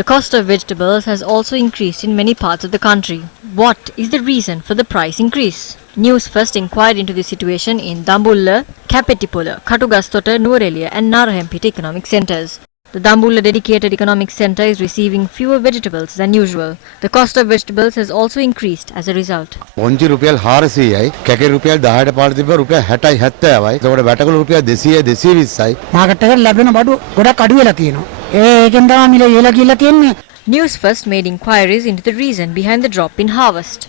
The cost of vegetables has also increased in many parts of the country. What is the reason for the price increase? Newsfirst inquired into the situation in Dambulla, Kapetipola, Katugastota, Nuwara and Narahempita economic centres. The Dambulla dedicated economic centre is receiving fewer vegetables than usual. The cost of vegetables has also increased as a result. Onji rupiah 400යි, කැකේ රුපියල් 10ට පාඩ තිබ්බ රුපියල් 60යි 70යි. ඒකට වැටකල රුපියල් 200යි 220යි. Market එකේ ලැබෙන බඩු ගොඩක් අඩු වෙලා තියෙනවා. ඒකෙන් තමයි මිල ඉහළ ගිහිල්ලා තියෙන්නේ. Newsfirst made inquiries into the reason behind the drop in harvest.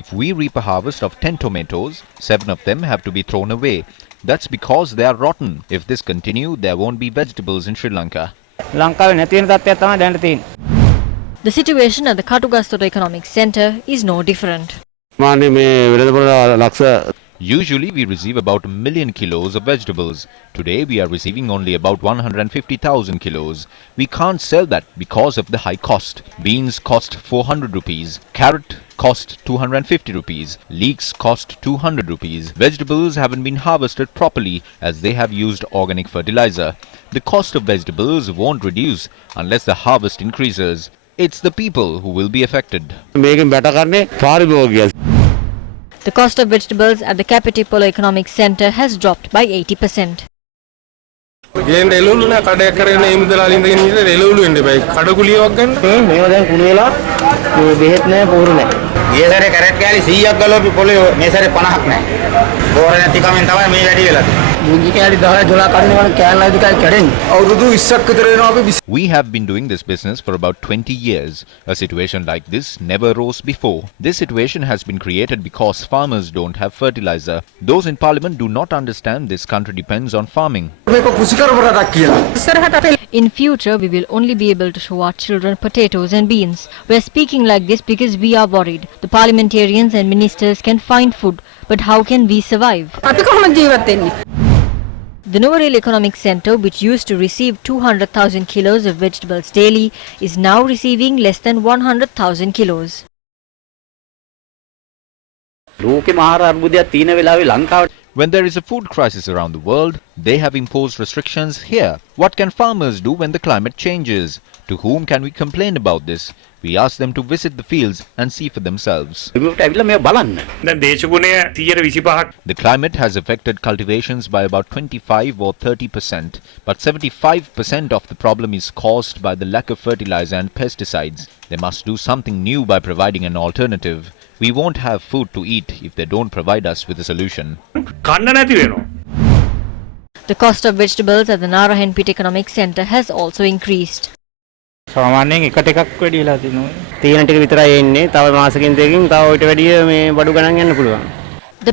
If we reap a harvest of 10 tomatoes, 7 of them have to be thrown away. That's because they are rotten. If this continue, there won't be vegetables in Sri Lanka. The situation at the Katugastota Economic Centre is no different. Usually we receive about 1 million kilos of vegetables. Today we are receiving only about 150,000 kilos. We can't sell that because of the high cost. Beans cost 400 rupees. Carrot cost 250 rupees. Leeks cost 200 rupees. Vegetables haven't been harvested properly as they have used organic fertilizer. The cost of vegetables won't reduce unless the harvest increases. It's the people who will be affected. The cost of vegetables at the Kapetipola Economic Centre has dropped by 80%. We have been doing this business for about 20 years. A situation like this never rose before. This situation has been created because farmers don't have fertilizer. Those in parliament do not understand this country depends on farming. In future, we will only be able to show our children potatoes and beans. We are speaking like this because we are worried. The parliamentarians and ministers can find food, but how can we survive? The Nuwara Economic Centre, which used to receive 200,000 kilos of vegetables daily, is now receiving less than 100,000 kilos. When there is a food crisis around the world, they have imposed restrictions here. What can farmers do when the climate changes? To whom can we complain about this? We ask them to visit the fields and see for themselves. The climate has affected cultivations by about 25 or 30%, but 75% of the problem is caused by the lack of fertilizer and pesticides. They must do something new by providing an alternative. We won't have food to eat if they don't provide us with a solution. The cost of vegetables at the Narahempita Economic Centre has also increased. The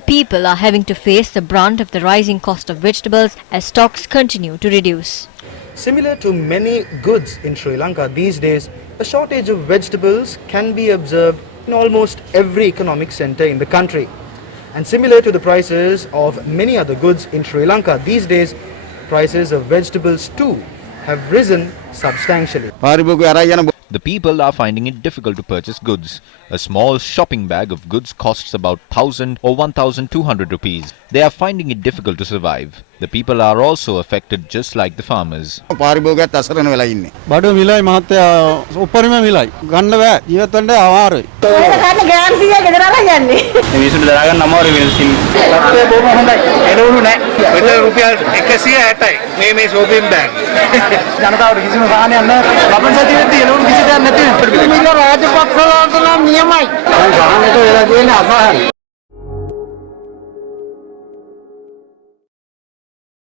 people are having to face the brunt of the rising cost of vegetables as stocks continue to reduce. Similar to many goods in Sri Lanka these days, a shortage of vegetables can be observed in almost every economic centre in the country. And similar to the prices of many other goods in Sri Lanka these days, prices of vegetables too have risen substantially. The people are finding it difficult to purchase goods. A small shopping bag of goods costs about 1,000 or 1,200 rupees. They are finding it difficult to survive. The people are also affected just like the farmers.